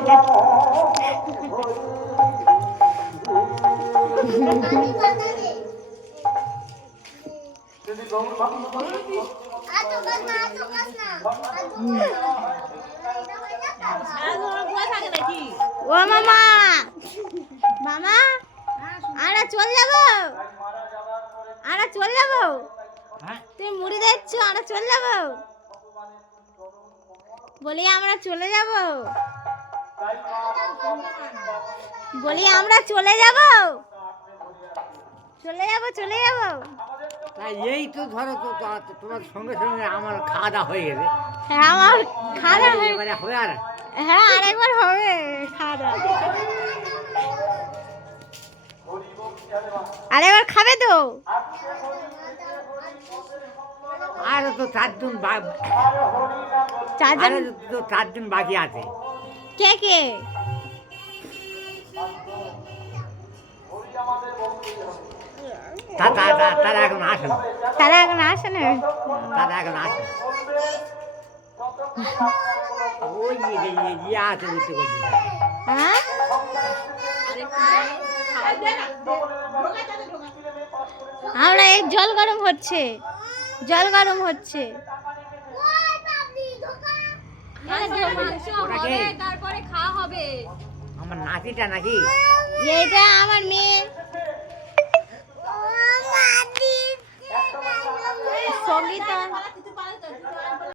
ও মামা মামা আমরা চলে যাবো তুমি মুড়ি দেখছো আমরা চলে যাবো বলি আমরা চলে যাবো চলে যাবো তাই এই তো ধরো তো তোমার সঙ্গে সঙ্গে আমার খাওয়া দাওয়া হয়ে গেছে। হ্যাঁ আমার খাওয়া দাওয়া এবারে হবে আর হ্যাঁ আরেকবার হবে খাওয়া দাওয়া আরেকবার খাবে তো আর তো চারজন বাকি আছে। কে কে তারা এখন আসে না। তারা এখন আসে না ওই আছে বুঝতে পারছি। হ্যাঁ আমরা এই জল গরম হচ্ছে তারপরে খাওয়া হবে। আমার নাতিটা নাকি এইটা আমার মেয়ে সঙ্গীতা